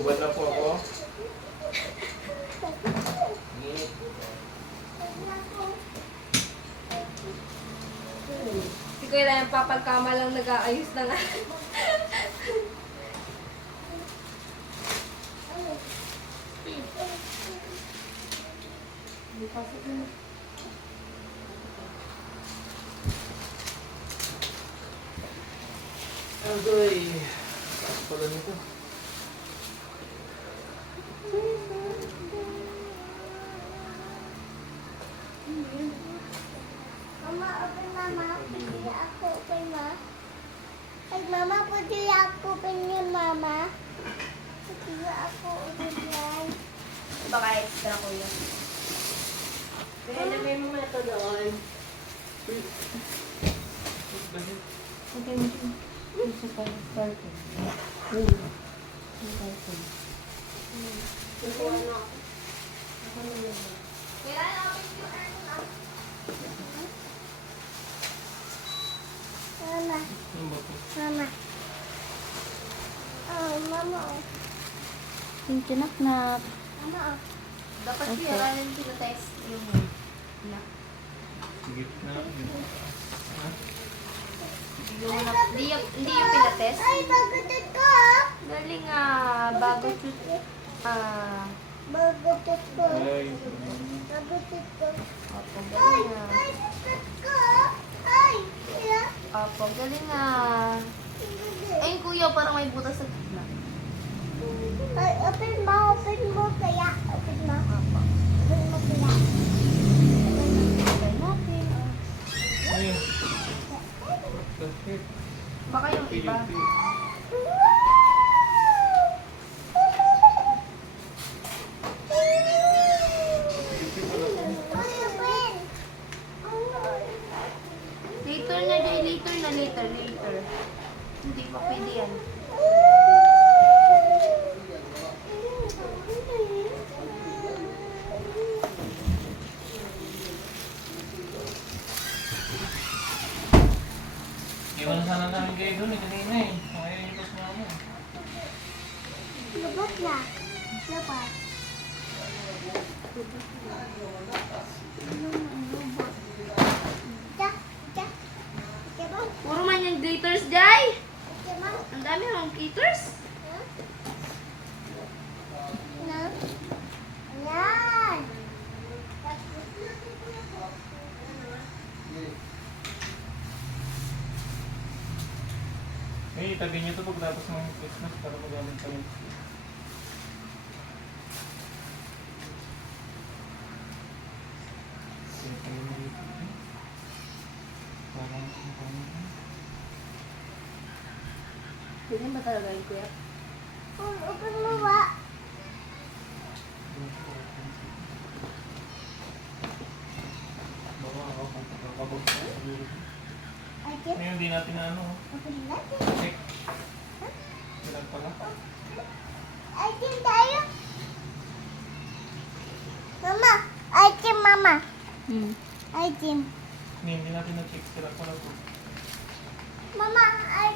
Ubad na po ako. Si Kuya lang yung papagkama lang nag-aayos na nga. Agoy. Taas pala nito. Mama, open mama. Pwede ako open ma. Ay, mama, pwede ako open niya, mama. Pwede ako open yan. Baka extra Kuya. Kaya lagay mo na ito doon. Okay, ito pa carton. Kukuha na ako. Kuya, open yung ano na. Mama, Ano ba po? mama. Oh, mama, oh. Thank you, nak. Mama, oh. Dapat Okay. siya, ranin sila test yung na. Sige na. Ha? Hindi yung pinatest. Ay, bagutot ko. Galing bago shoot. Bagutot ko. Ay. Bagutot ko. Opo, Ay, galing ay, bagutot ko. Ay, yeah. Opo, galing Ayun Kuya, parang may butas sa gitna. Ay, open mo kaya. Open mo. Opo. Open mo kaya. Try natin. Ayun. Bakit? Baka yung iba. Ay, open. Later na, Jay. Later. Hindi pa pwede yan. Iwan sana namin kayo doon kanina eh. Kaya ipas na ako. Lubot na. Lubot. Ika. Ika. Ika ba? Puro man yung glitters, Jay. Ika ba? Ang dami ng glitters. Na? Ayan. Eh, itabi niyo ito pagkatapos ng Christmas para magamit kayo. Pwede ba talaga yun, Kuya? Open mo ba? Ay, Kim. Ngayon, hindi natin na ano. Open natin. Check. Ilan pala? Ay, Kim tayo. Mama. Ay, Kim, mama. Ay, Kim. Hindi natin na-check. Ilan pala po. Mama, ay